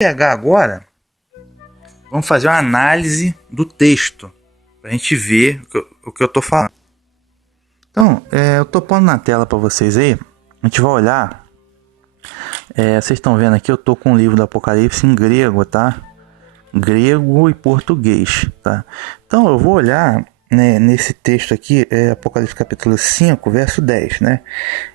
Pegar agora, vamos fazer uma análise do texto para a gente ver o que eu estou falando. Então, eu estou pondo na tela para vocês aí. A gente vai olhar. Vocês estão vendo aqui, eu estou com o livro do Apocalipse em grego, tá? Grego e português, tá? Então, eu vou olhar, né, nesse texto aqui, Apocalipse capítulo 5, verso 10, né?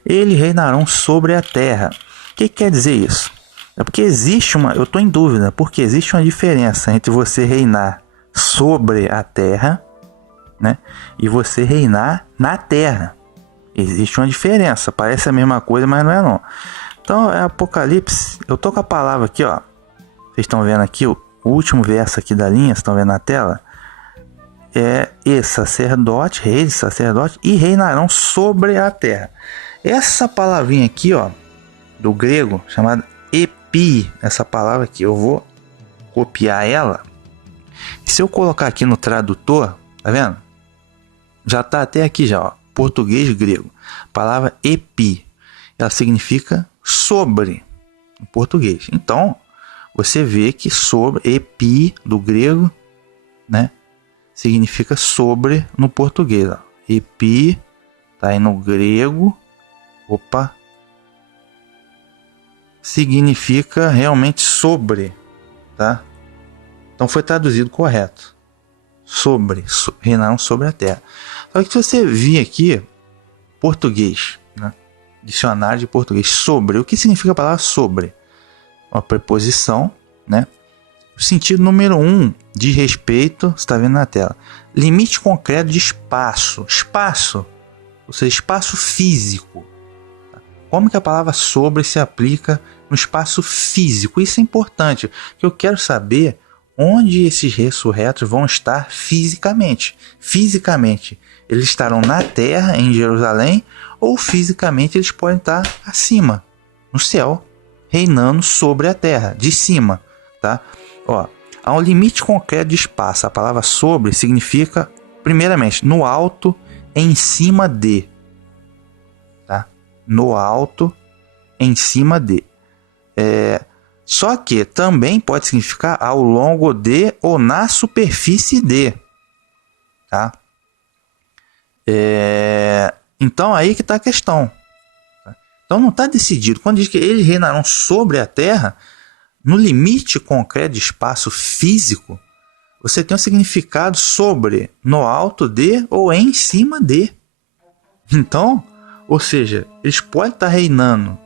Eles reinarão sobre a terra. O que quer dizer isso? É porque existe eu estou em dúvida, porque existe uma diferença entre você reinar sobre a terra, né, e você reinar na terra. Existe uma diferença, parece a mesma coisa, mas não é não. Então, Apocalipse, eu tô com a palavra aqui, ó. Vocês estão vendo aqui, o último verso aqui da linha, vocês estão vendo na tela? Sacerdote, reis, sacerdote, e reinarão sobre a terra. Essa palavrinha aqui, ó, do grego, chamada epi, essa palavra aqui, eu vou copiar ela. E se eu colocar aqui no tradutor, tá vendo? Já tá até aqui já, ó, português grego. Palavra epi, ela significa sobre em português. Então, você vê que sobre, epi do grego, né, significa sobre no português, ó. Epi tá aí no grego. Opa. Significa realmente sobre, tá? Então foi traduzido correto. Sobre, reinaram sobre a terra. Só que se você vir aqui, português, né? Dicionário de português, sobre, o que significa a palavra sobre? Uma preposição, né? O sentido número 1, de respeito, você está vendo na tela. Limite concreto de espaço. Espaço, ou seja, espaço físico. Como que a palavra sobre se aplica no espaço físico? Isso é importante, porque eu quero saber onde esses ressurretos vão estar fisicamente. Fisicamente, eles estarão na terra, em Jerusalém, ou fisicamente eles podem estar acima, no céu, reinando sobre a terra, de cima, tá? Ó, há um limite concreto de espaço. A palavra sobre significa, primeiramente, no alto, em cima de. No alto, em cima de. Só que também pode significar ao longo de ou na superfície de. Tá? Então aí que está a questão. Tá? Então não está decidido. Quando diz que eles reinarão sobre a terra, no limite concreto de espaço físico, você tem um significado sobre, no alto de ou em cima de. Então, ou seja, eles podem estar reinando.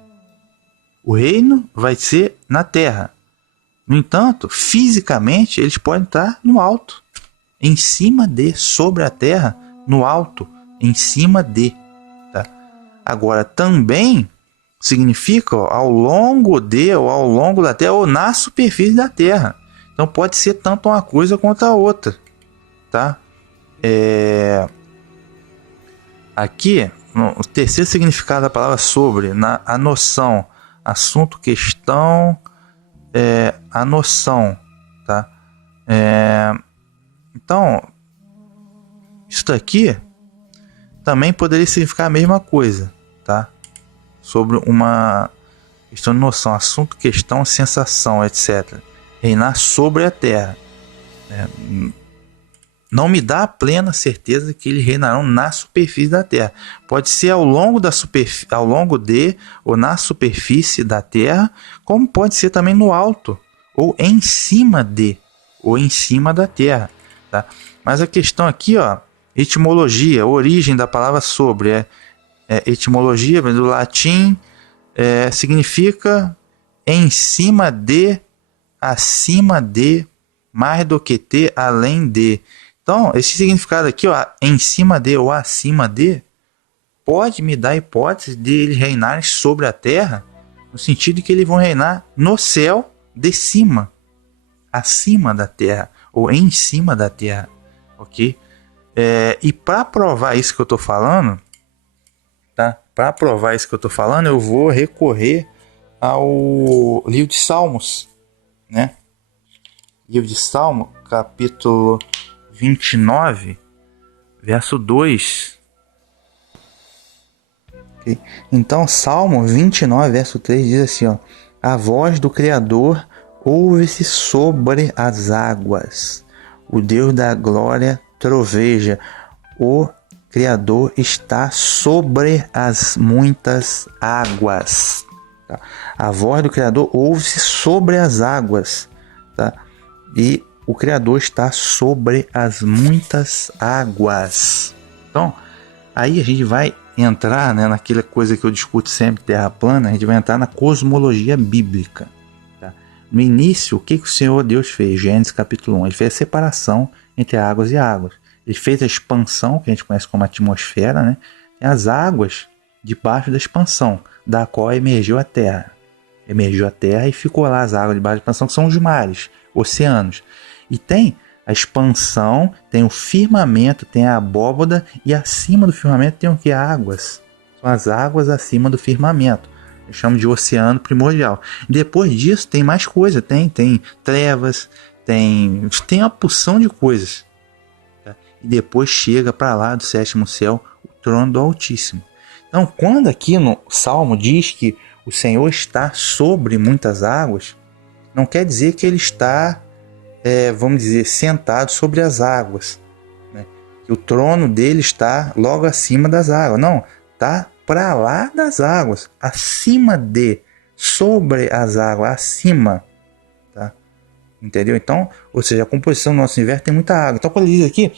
O reino vai ser na terra. No entanto, fisicamente, eles podem estar no alto. Em cima de, sobre a terra, no alto, em cima de. Tá? Agora, também significa ao longo de, ou ao longo da terra, ou na superfície da terra. Então, pode ser tanto uma coisa quanto a outra. Tá? Aqui, o terceiro significado da palavra sobre, a noção, assunto, questão, a noção, tá? Então, isso daqui também poderia significar a mesma coisa, tá? Sobre uma questão de noção, assunto, questão, sensação, etc. Reinar sobre a terra. Não me dá a plena certeza que eles reinarão na superfície da terra. Pode ser ao longo de ou na superfície da terra, como pode ser também no alto ou em cima de ou em cima da terra, tá? Mas a questão aqui, ó, etimologia, origem da palavra sobre, etimologia do latim, significa em cima de, acima de, mais do que ter, além de. Então, esse significado aqui, ó, em cima de ou acima de, pode me dar a hipótese de eles reinarem sobre a terra, no sentido de que eles vão reinar no céu de cima, acima da terra, ou em cima da terra, ok? E para provar isso que eu estou falando, tá? Para provar isso que eu estou falando, eu vou recorrer ao livro de Salmos, né? Livro de Salmo, capítulo 29, verso 2. Okay? Então, Salmo 29, verso 3 diz assim, ó: a voz do Criador ouve-se sobre as águas. O Deus da glória troveja. O Criador está sobre as muitas águas. Tá? A voz do Criador ouve-se sobre as águas. Tá? E o Criador está sobre as muitas águas. Então, aí a gente vai entrar, né, naquela coisa que eu discuto sempre, terra plana, a gente vai entrar na cosmologia bíblica. Tá? No início, o que o Senhor Deus fez? Gênesis capítulo 1, ele fez a separação entre águas e águas. Ele fez a expansão, que a gente conhece como atmosfera, né? Tem as águas debaixo da expansão, da qual emergiu a Terra. Emergiu a Terra e ficou lá as águas debaixo da expansão, que são os mares, oceanos. E tem a expansão, tem o firmamento, tem a abóbada, e acima do firmamento tem o que? Águas. São as águas acima do firmamento. Eu chamo de oceano primordial. Depois disso tem mais coisa, tem trevas, tem uma porção de coisas. E depois chega para lá do sétimo céu o trono do Altíssimo. Então, quando aqui no Salmo diz que o Senhor está sobre muitas águas, não quer dizer que ele está, vamos dizer, sentado sobre as águas, né? Que o trono dele está logo acima das águas. Não, está para lá das águas, acima de, sobre as águas, acima. Tá? Entendeu? Então, ou seja, a composição do nosso universo tem muita água. Então, quando ele diz aqui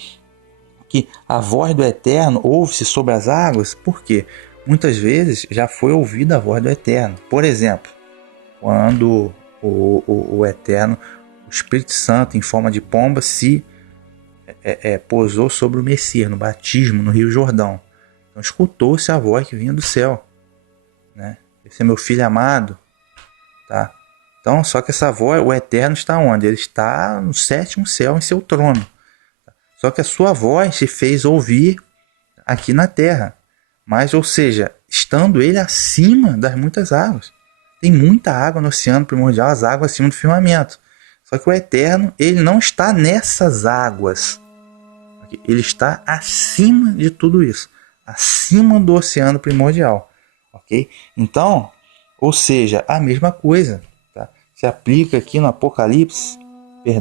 que a voz do Eterno ouve-se sobre as águas, por quê? Muitas vezes já foi ouvida a voz do Eterno. Por exemplo, quando o Eterno, o Espírito Santo, em forma de pomba, se pousou sobre o Messias, no batismo, no Rio Jordão. Então escutou-se a voz que vinha do céu. Né? Esse é meu filho amado. Tá? Então, só que essa voz, o Eterno está onde? Ele está no sétimo céu, em seu trono. Só que a sua voz se fez ouvir aqui na terra. Mas, ou seja, estando ele acima das muitas águas. Tem muita água no oceano primordial, as águas acima do firmamento. Só que o Eterno, ele não está nessas águas. Ele está acima de tudo isso. Acima do oceano primordial. Ok? Então, ou seja, a mesma coisa. Tá? Se aplica aqui no Apocalipse,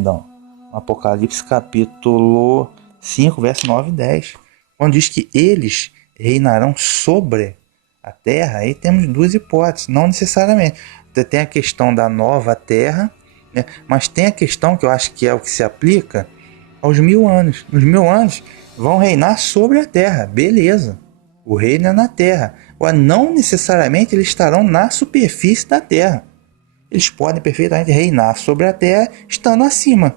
no Apocalipse capítulo 5, verso 9 e 10, quando diz que eles reinarão sobre a terra. Aí temos duas hipóteses, não necessariamente. Tem a questão da nova terra, né? Mas tem a questão que eu acho que é o que se aplica aos 1000 anos. Nos 1000 anos vão reinar sobre a terra, beleza. O reino é na terra. Agora, não necessariamente eles estarão na superfície da terra. Eles podem perfeitamente reinar sobre a terra estando acima.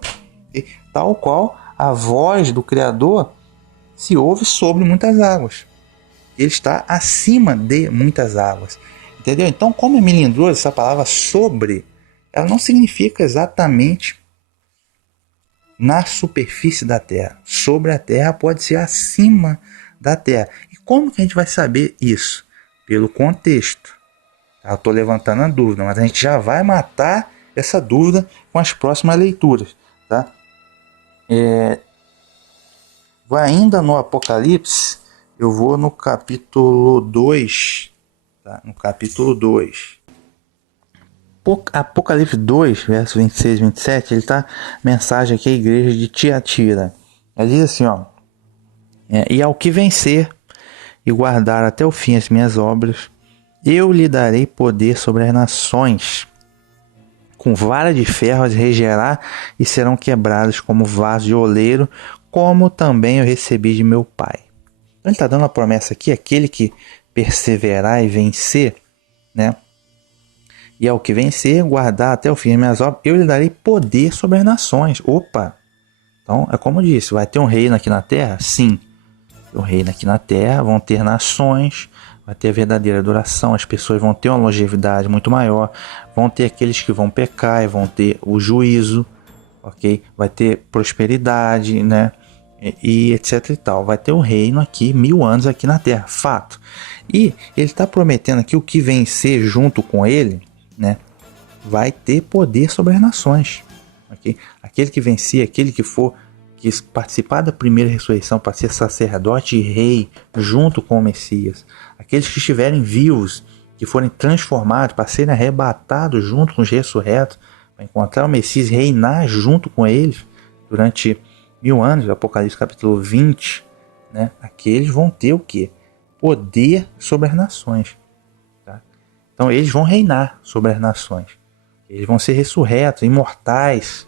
Tal qual a voz do Criador se ouve sobre muitas águas. Ele está acima de muitas águas. Entendeu? Então, como é melindroso essa palavra sobre, ela não significa exatamente na superfície da terra. Sobre a terra pode ser acima da terra. E como que a gente vai saber isso? Pelo contexto. Eu estou levantando a dúvida, mas a gente já vai matar essa dúvida com as próximas leituras. Tá? Vai ainda no Apocalipse, eu vou no capítulo 2. Tá? No capítulo 2. Apocalipse 2, verso 26 e 27, ele está mensagem aqui à igreja de Tiatira. Ele diz assim, ó, e ao que vencer e guardar até o fim as minhas obras, eu lhe darei poder sobre as nações. Com vara de ferro as regerá e serão quebradas como vaso de oleiro, como também eu recebi de meu Pai. Então ele está dando a promessa aqui, aquele que perseverar e vencer, né? E ao que vencer, guardar até o fim as minhas obras, eu lhe darei poder sobre as nações. Opa! Então, é como eu disse, vai ter um reino aqui na terra? Sim. Um reino aqui na terra, vão ter nações, vai ter a verdadeira adoração, as pessoas vão ter uma longevidade muito maior, vão ter aqueles que vão pecar e vão ter o juízo, ok? Vai ter prosperidade, né? E etc e tal. Vai ter um reino aqui, 1000 anos aqui na terra, fato. E ele está prometendo aqui o que vencer junto com ele, né, vai ter poder sobre as nações. Okay? Aquele que vencer, aquele que participar da primeira ressurreição para ser sacerdote e rei junto com o Messias, aqueles que estiverem vivos, que forem transformados para serem arrebatados junto com os ressurretos, vai encontrar o Messias e reinar junto com eles durante 1000 anos, Apocalipse capítulo 20, né? Aqueles vão ter o quê? Poder sobre as nações. Tá? Então eles vão reinar sobre as nações. Eles vão ser ressurretos, imortais,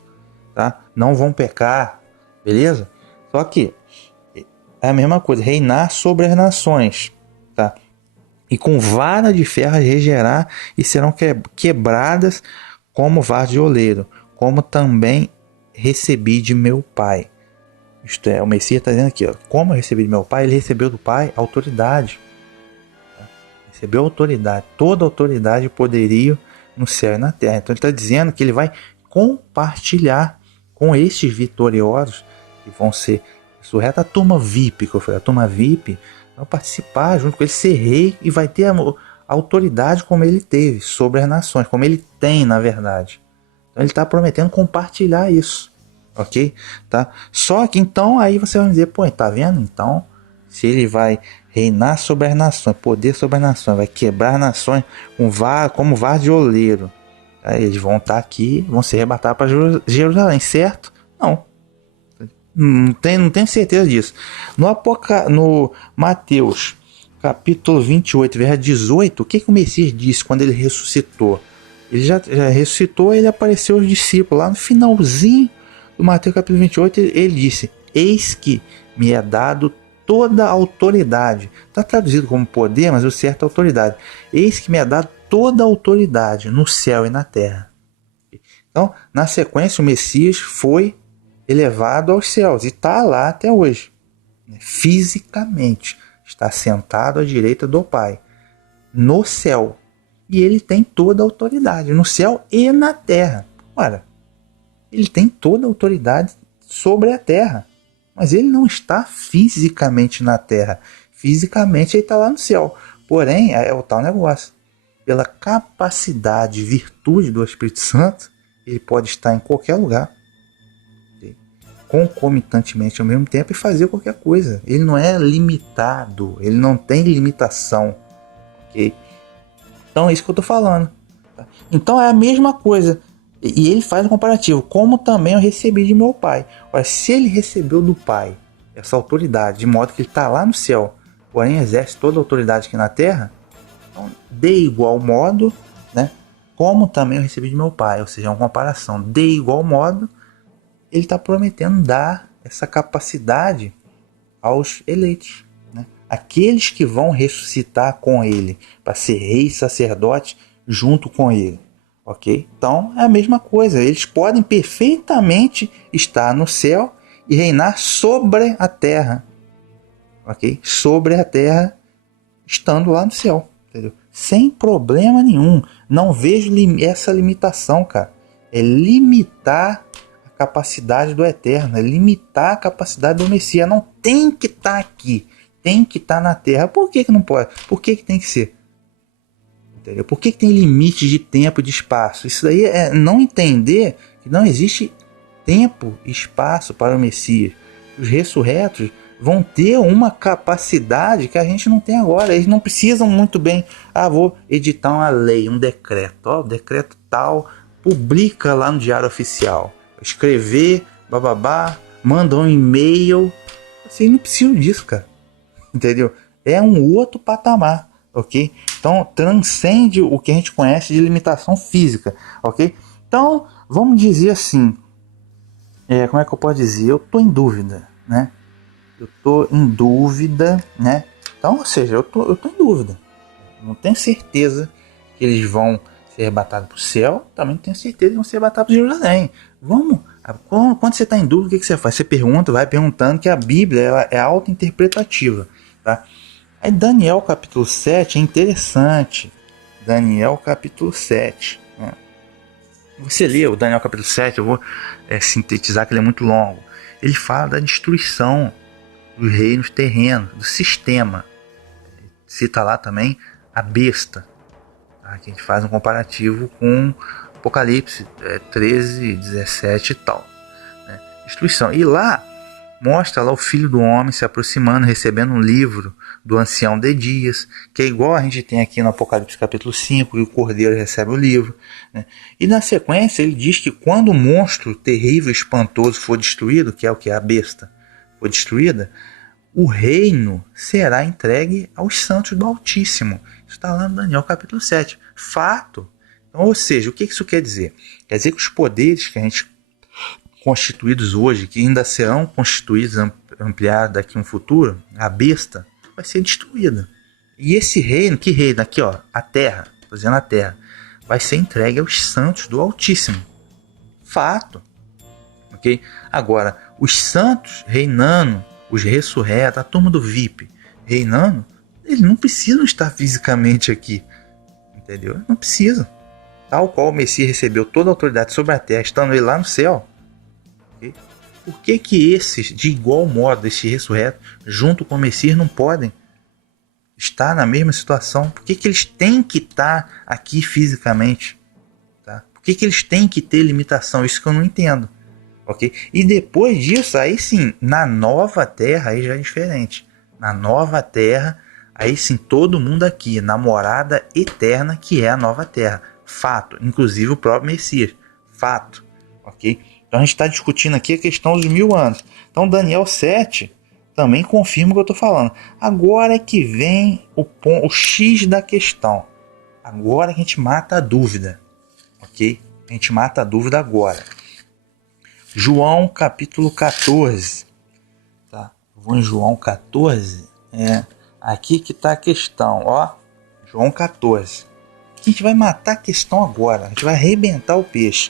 tá? Não vão pecar, beleza? Só que é a mesma coisa, reinar sobre as nações, tá? E com vara de ferro regerá e serão quebradas como vaso de oleiro, como também recebi de meu Pai. Isto é, o Messias está dizendo aqui, ó, como eu recebi de meu Pai, ele recebeu do Pai autoridade. Tá? Recebeu autoridade, toda autoridade e poderio no céu e na terra. Então ele está dizendo que ele vai compartilhar com estes vitoriosos que vão ser ressurretos, a turma VIP, que eu falei, a turma VIP vai participar junto com ele, ser rei e vai ter a autoridade como ele teve sobre as nações, como ele tem na verdade. Então ele está prometendo compartilhar isso, ok? Tá? Só que então aí você vai dizer, pô, tá vendo? Então se ele vai reinar sobre as nações, poder sobre as nações, vai quebrar as nações como vaso de oleiro, aí eles vão estar aqui, vão se arrebatar para Jerusalém, certo? Não tenho certeza disso. No Mateus, capítulo 28, verso 18, o que o Messias disse quando ele ressuscitou? Ele já ressuscitou, ele apareceu aos discípulos. Lá no finalzinho do Mateus, capítulo 28, ele disse, eis que me é dado toda a autoridade. Está traduzido como poder, mas o certo é autoridade. Eis que me é dado toda a autoridade no céu e na terra. Então, na sequência, o Messias foi elevado aos céus e está lá até hoje, fisicamente está sentado à direita do Pai no céu, e ele tem toda a autoridade no céu e na terra. Ora, ele tem toda a autoridade sobre a terra, mas ele não está fisicamente na terra, fisicamente ele está lá no céu. Porém, é o tal negócio, pela capacidade, virtude do Espírito Santo, ele pode estar em qualquer lugar concomitantemente ao mesmo tempo e fazer qualquer coisa. Ele não é limitado, ele não tem limitação, ok? Então é isso que eu estou falando. Tá? Então é a mesma coisa, e ele faz um comparativo, como também eu recebi de meu Pai. Ora, se ele recebeu do Pai essa autoridade, de modo que ele está lá no céu, porém exerce toda a autoridade aqui na terra, então, de igual modo, né, como também eu recebi de meu Pai, ou seja, é uma comparação, de igual modo, ele está prometendo dar essa capacidade aos eleitos, né? Aqueles que vão ressuscitar com ele, para ser rei e sacerdote junto com ele, ok? Então é a mesma coisa, eles podem perfeitamente estar no céu e reinar sobre a terra, ok? Sobre a terra, estando lá no céu, entendeu? Sem problema nenhum. Não vejo essa limitação, cara. É limitar capacidade do Eterno, é limitar a capacidade do Messias. Não tem que estar aqui, tem que estar na Terra. Por que não pode? Por que tem que ser? Entendeu? Por que tem limites de tempo e de espaço? Isso daí é não entender que não existe tempo e espaço para o Messias. Os ressurretos vão ter uma capacidade que a gente não tem agora. Eles não precisam muito bem, vou editar uma lei, um decreto, o decreto tal, publica lá no Diário Oficial. Escrever, bababá, manda um e-mail. Assim, não precisa disso, cara. Entendeu? É um outro patamar, ok? Então, transcende o que a gente conhece de limitação física, ok? Então, vamos dizer assim, como é que eu posso dizer? Eu tô em dúvida, né? Eu tô em dúvida, né? Então, ou seja, eu tô em dúvida. Não tenho certeza que eles vão ser arrebatados para o céu, também não tenho certeza que vão ser arrebatados para Jerusalém. Vamos, quando você está em dúvida, o que você faz? Você pergunta, vai perguntando, que a Bíblia ela é auto-interpretativa, tá? Aí Daniel capítulo 7 é interessante. Daniel capítulo 7. Né? Você lê o Daniel capítulo 7, eu vou sintetizar que ele é muito longo. Ele fala da destruição dos reinos terrenos, do sistema. Cita lá também a besta. Aqui a gente faz um comparativo com Apocalipse 13, 17 e tal, né? Destruição. E lá mostra lá o Filho do Homem se aproximando, recebendo um livro do ancião de dias, que é igual a gente tem aqui no Apocalipse capítulo 5, que o cordeiro recebe o livro, né? E na sequência ele diz que quando o monstro terrível e espantoso for destruído, que é o que é a besta, for destruída, o reino será entregue aos santos do Altíssimo. Isso está lá no Daniel capítulo 7. Fato. Então, ou seja, o que isso quer dizer? Quer dizer que os poderes que a gente constituídos hoje, que ainda serão constituídos, ampliados daqui no futuro, a besta vai ser destruída. E esse reino, que reino? Aqui, ó, a terra, estou dizendo a terra, vai ser entregue aos santos do Altíssimo. Fato. Ok? Agora, os santos reinando, os ressurretos, a turma do VIP reinando, eles não precisam estar fisicamente aqui. Entendeu? Não precisam. Tal qual o Messias recebeu toda a autoridade sobre a terra, estando ele lá no céu. Okay? Por que esses, de igual modo, esses ressurretos, junto com o Messias, não podem estar na mesma situação? Por que eles têm que estar aqui fisicamente? Tá? Por que eles têm que ter limitação? Isso que eu não entendo. Okay? E depois disso, aí sim, na nova terra, aí já é diferente. Na nova terra, aí sim, todo mundo aqui, na morada eterna, que é a nova terra. Fato. Inclusive o próprio Messias. Fato. Ok? Então a gente está discutindo aqui a questão dos 1000 anos. Então Daniel 7 também confirma o que eu estou falando. Agora é que vem o X da questão. Agora a gente mata a dúvida. Ok? A gente mata a dúvida agora. João capítulo 14. Tá? Vou em João 14. Aqui que está a questão. Ó, João 14. A gente vai matar a questão agora. A gente vai arrebentar o peixe.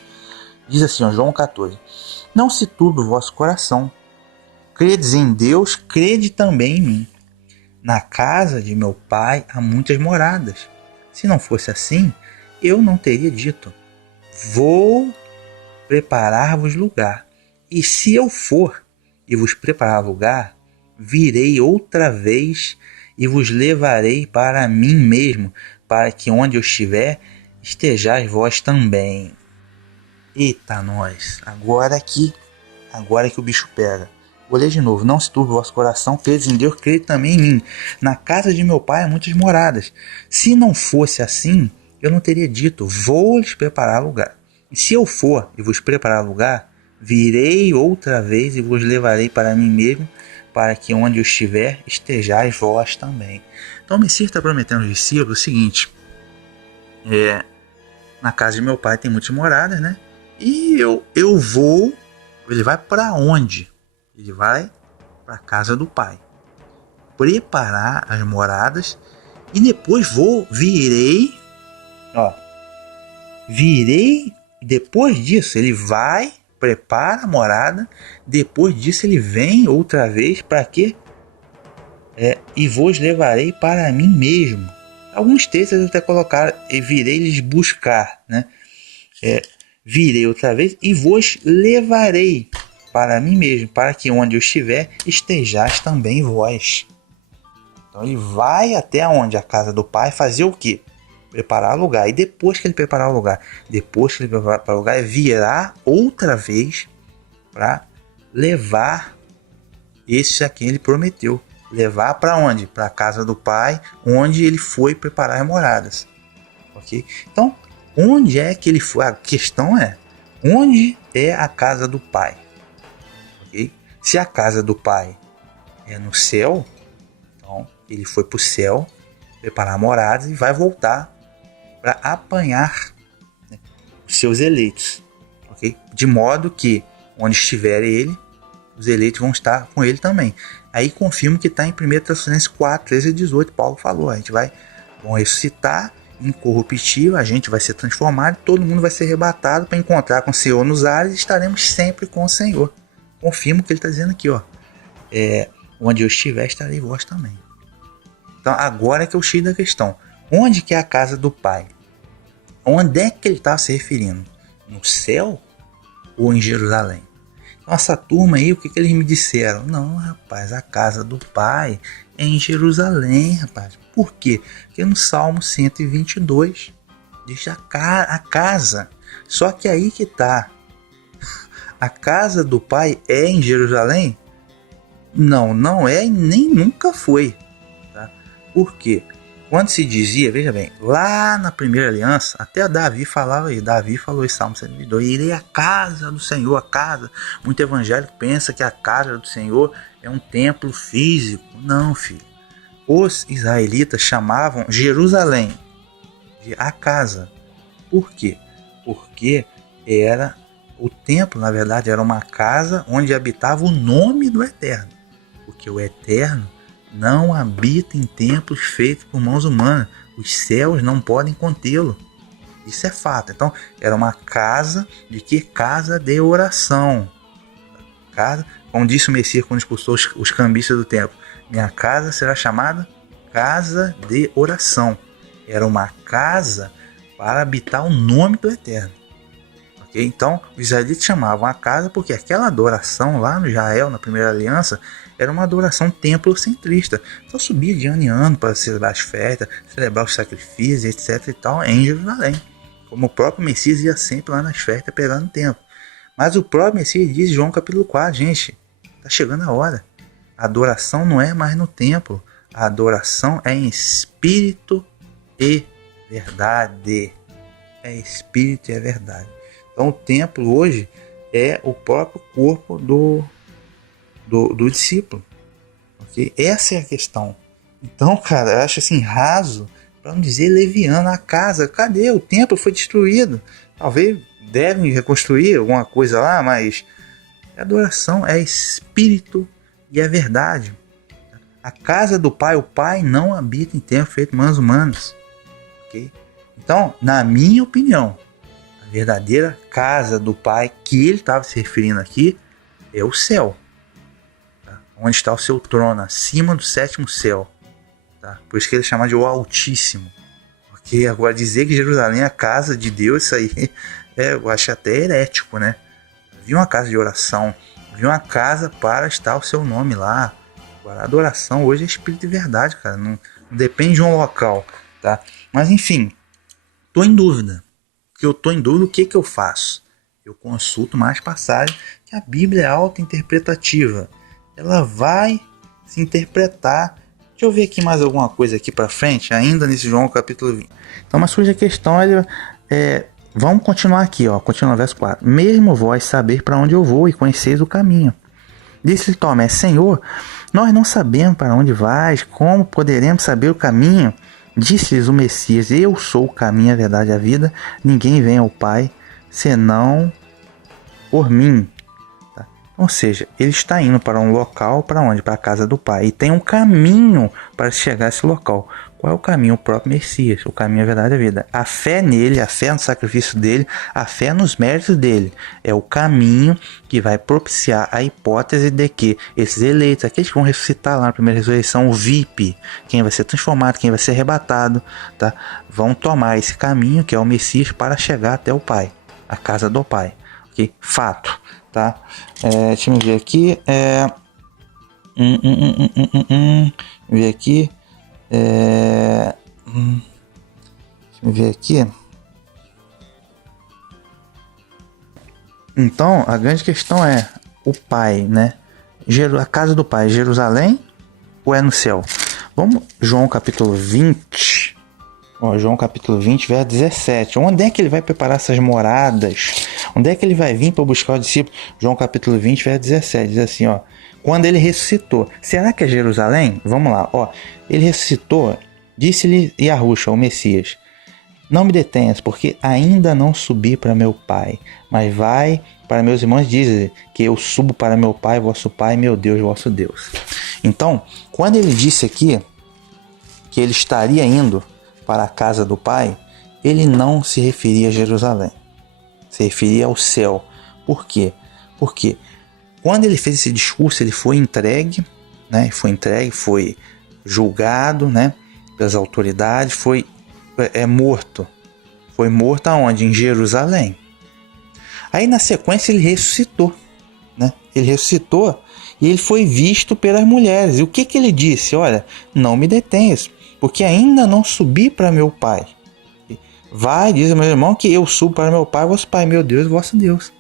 Diz assim, ó, João 14. Não se turbe o vosso coração. Credes em Deus, crede também em mim. Na casa de meu pai há muitas moradas. Se não fosse assim, eu não teria dito. Vou preparar-vos lugar. E se eu for e vos preparar lugar, virei outra vez e vos levarei para mim mesmo, para que onde eu estiver, estejais vós também. Eita nós, agora que o bicho pega. Vou ler de novo. Não se turbe o vosso coração, credes em Deus, crede também em mim. Na casa de meu pai há muitas moradas. Se não fosse assim, eu não teria dito, vou lhes preparar lugar. E se eu for e vos preparar lugar, virei outra vez e vos levarei para mim mesmo, para que onde eu estiver, estejais vós também. Então o Messias está prometendo aos discípulos o seguinte, na casa de meu pai tem muitas moradas, né? E eu vou, ele vai para onde? Ele vai para a casa do pai, preparar as moradas e depois virei, depois disso ele vai, prepara a morada, depois disso ele vem outra vez para quê? E vos levarei para mim mesmo. Alguns textos até colocaram, e virei lhes buscar, né? Virei outra vez e vos levarei para mim mesmo, para que onde eu estiver, estejais também vós. Então ele vai até onde? A casa do pai, fazer o quê? Preparar o lugar. E depois que ele preparar o lugar, virá outra vez para levar esse a quem ele prometeu. Levar para onde? Para a casa do pai, onde ele foi preparar as moradas. Ok? Então, onde é que ele foi? A questão é, onde é a casa do pai? Okay? Se a casa do pai é no céu, então ele foi para o céu, preparar moradas e vai voltar para apanhar, né, os seus eleitos. Okay? De modo que, onde estiver ele, os eleitos vão estar com ele também. Aí confirmo que está em 1 Tessalonicenses 4, 13 e 18, Paulo falou, a gente vão ressuscitar, incorruptível, a gente vai ser transformado, todo mundo vai ser arrebatado para encontrar com o Senhor nos ares e estaremos sempre com o Senhor. Confirmo o que ele está dizendo aqui, ó. Onde eu estiver, estarei vós também. Então agora é que eu X da questão. Onde que é a casa do Pai? Onde é que ele está se referindo? No céu ou em Jerusalém? Então essa turma aí, o que eles me disseram? Não, rapaz, a casa do Pai é em Jerusalém, rapaz. Por quê? Porque no Salmo 122 diz a casa. Só que aí que tá. A casa do Pai é em Jerusalém? Não, não é e nem nunca foi. Tá? Por quê? Quando se dizia, veja bem, lá na primeira aliança, até Davi falava aí, Davi falou em Salmo 122, irei à casa do Senhor, a casa. Muito evangélico pensa que a casa do Senhor é um templo físico. Não, filho. Os israelitas chamavam Jerusalém de a casa. Por quê? Porque era o templo, na verdade, era uma casa onde habitava o nome do Eterno. Porque o Eterno não habita em templos feitos por mãos humanas. Os céus não podem contê-lo. Isso é fato. Então, era uma casa de que? Casa de oração. Casa, como disse o Messias quando expulsou os cambistas do templo. Minha casa será chamada casa de oração. Era uma casa para habitar o nome do Eterno. Okay? Então, os israelitas chamavam a casa porque aquela adoração lá no Israel, na primeira aliança, era uma adoração templocentrista. Só subia de ano em ano para celebrar as festas, celebrar os sacrifícios, etc. e tal, em Jerusalém. Como o próprio Messias ia sempre lá nas festas pegando o templo. Mas o próprio Messias diz em João capítulo 4, gente, está chegando a hora. A adoração não é mais no templo. A adoração é em espírito e verdade. É espírito e é verdade. Então o templo hoje é o próprio corpo do discípulo. Okay? Essa é a questão. Então, cara, eu acho assim raso, para não dizer leviano, a casa. Cadê? O templo foi destruído. Talvez devem reconstruir alguma coisa lá, mas a adoração é espírito e é verdade. A casa do Pai, o Pai não habita em templo feito por mãos humanas. Okay? Então, na minha opinião, a verdadeira casa do Pai que ele estava se referindo aqui é o céu. Tá? Onde está o seu trono, acima do sétimo céu. Tá? Por isso que ele chama de o Altíssimo. Porque agora dizer que Jerusalém é a casa de Deus, isso aí eu acho até herético, né? Havia uma casa de oração, havia uma casa para estar o seu nome lá. Agora, a adoração hoje é espírito e verdade, cara. Não depende de um local, tá? Mas enfim, tô em dúvida. Porque eu tô em dúvida, o que eu faço? Eu consulto mais passagens, que a Bíblia é auto-interpretativa. Ela vai se interpretar. Deixa eu ver aqui mais alguma coisa aqui para frente, ainda nesse João capítulo 20. Então, mas surge a questão, vamos continuar aqui, ó, continua o verso 4. Mesmo vós saber para onde eu vou e conheceis o caminho. Disse-lhe Tomé, Senhor, nós não sabemos para onde vais, como poderemos saber o caminho? Disse-lhes o Messias, eu sou o caminho, a verdade e a vida, ninguém vem ao Pai, senão por mim. Tá? Ou seja, ele está indo para um local, para onde? Para a casa do Pai, e tem um caminho para chegar a esse local. Qual é o caminho? O próprio Messias. O caminho, a verdade e a vida. A fé nele, a fé no sacrifício dele, a fé nos méritos dele. É o caminho que vai propiciar a hipótese de que esses eleitos, aqueles que vão ressuscitar lá na primeira ressurreição, o VIP, quem vai ser transformado, quem vai ser arrebatado, tá? Vão tomar esse caminho que é o Messias para chegar até o Pai, a casa do Pai. Okay? Fato. Tá? Deixa eu ver aqui. Ver aqui. Deixa eu ver aqui. Então, a grande questão é o Pai, né? A casa do Pai, Jerusalém ou é no céu? Vamos, João capítulo 20. Ó, João capítulo 20, verso 17. Onde é que ele vai preparar essas moradas? Onde é que ele vai vir para buscar o discípulo? João capítulo 20, verso 17. Diz assim, ó. Quando ele ressuscitou. Será que é Jerusalém? Vamos lá, ó. Ele ressuscitou, disse-lhe Yahushua, o Messias, não me detenhas, porque ainda não subi para meu Pai, mas vai para meus irmãos, diz que eu subo para meu Pai, vosso Pai, meu Deus, vosso Deus. Então, quando ele disse aqui que ele estaria indo para a casa do Pai, ele não se referia a Jerusalém, se referia ao céu. Por quê? Porque quando ele fez esse discurso, ele foi entregue, né? Foi julgado, né? Pelas autoridades, foi morto. Foi morto aonde? Em Jerusalém. Aí na sequência ele ressuscitou, né? Ele ressuscitou e ele foi visto pelas mulheres. E o que ele disse? Olha, não me detenhas, porque ainda não subi para meu Pai. Vai, diz meu irmão, que eu subo para meu Pai, vosso Pai, meu Deus, vosso Deus.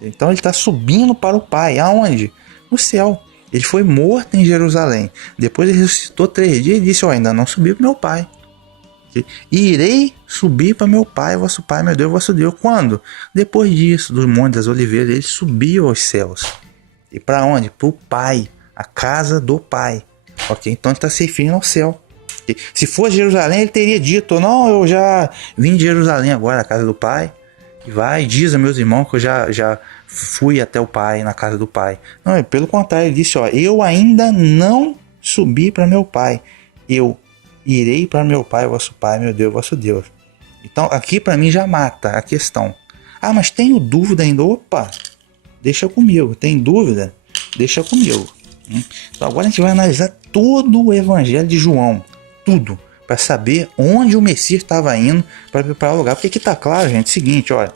Então ele está subindo para o Pai. Aonde? No céu. Ele foi morto em Jerusalém. Depois ele ressuscitou 3 dias e disse: "Eu ainda não subi para meu Pai. Irei subir para meu Pai, vosso Pai, meu Deus, vosso Deus." Quando? Depois disso, do Monte das Oliveiras, ele subiu aos céus. E para onde? Para o Pai, a casa do Pai. Ok? Então ele está se referindo ao céu. Se for Jerusalém, ele teria dito: "Não, eu já vim de Jerusalém agora, a casa do Pai. E vai, diz a meus irmãos que eu já fui até o Pai, na casa do Pai." Não, pelo contrário, ele disse: "Eu ainda não subi para meu Pai. Eu irei para meu Pai, vosso Pai, meu Deus, vosso Deus." Então aqui para mim já mata a questão. "Ah, mas tenho dúvida ainda." Opa, deixa comigo. Tem dúvida? Deixa comigo. Então agora a gente vai analisar todo o Evangelho de João. Tudo. Para saber onde o Messias estava indo para preparar o lugar. Porque aqui está claro, gente, o seguinte, olha.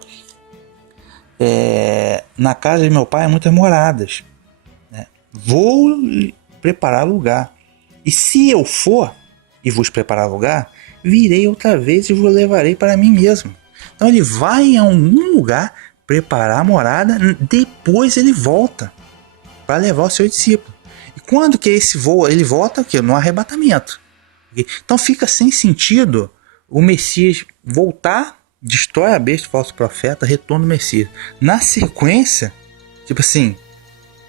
Na casa de meu Pai há muitas moradas, né? Vou preparar lugar. E se eu for e vos preparar lugar, virei outra vez e vos levarei para mim mesmo. Então ele vai a algum lugar preparar a morada, depois ele volta para levar o seu discípulo. E quando que esse voo, ele volta aqui no arrebatamento. Então fica sem sentido o Messias voltar, destrói a besta, falso profeta, retorna o Messias. Na sequência, tipo assim,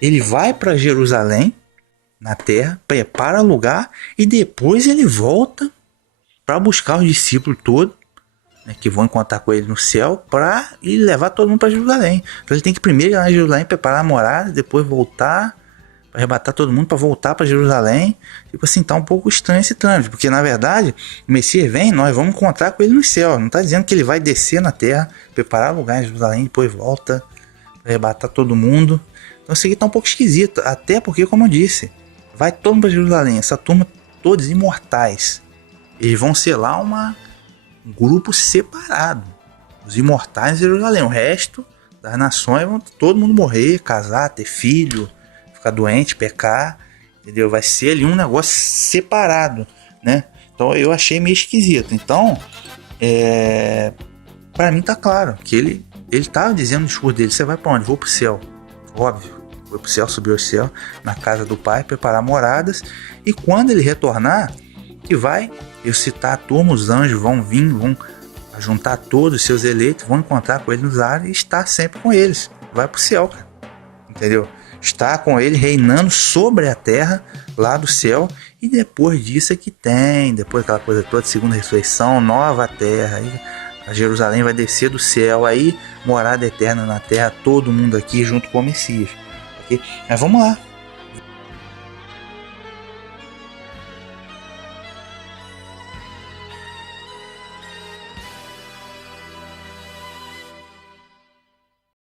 ele vai para Jerusalém, na terra, prepara lugar e depois ele volta para buscar os discípulos todos, né, que vão encontrar com ele no céu, para ir levar todo mundo para Jerusalém. Então ele tem que primeiro ir lá em Jerusalém, preparar a morada, depois voltar para arrebatar todo mundo, para voltar para Jerusalém. Tipo assim, tá um pouco estranho esse trânsito, porque na verdade o Messias vem, nós vamos encontrar com ele no céu. Não está dizendo que ele vai descer na terra, preparar lugar em Jerusalém, depois volta para arrebatar todo mundo. Então isso aqui tá um pouco esquisito, até porque, como eu disse, vai todo mundo para Jerusalém, essa turma, todos imortais. Eles vão ser lá um grupo separado. Os imortais de Jerusalém. O resto das nações vão todo mundo morrer, casar, ter filho, ficar doente, pecar. Entendeu? Vai ser ali um negócio separado, né? Então eu achei meio esquisito. Então, para mim tá claro que ele tava dizendo no discurso dele: "Você vai para onde?" "Vou pro céu." Óbvio. Foi pro céu, subiu ao céu, na casa do Pai, preparar moradas. E quando ele retornar, que vai ressuscitar a turma, os anjos vão vir, vão juntar todos os seus eleitos, vão encontrar com ele nos ares e estar sempre com eles. Vai pro céu, cara. Entendeu? Estar com ele reinando sobre a terra, lá do céu. E depois disso é que tem, depois daquela coisa toda, segunda ressurreição, nova terra. Aí a Jerusalém vai descer do céu, aí morada eterna na terra, todo mundo aqui junto com o Messias. Okay? Mas vamos lá.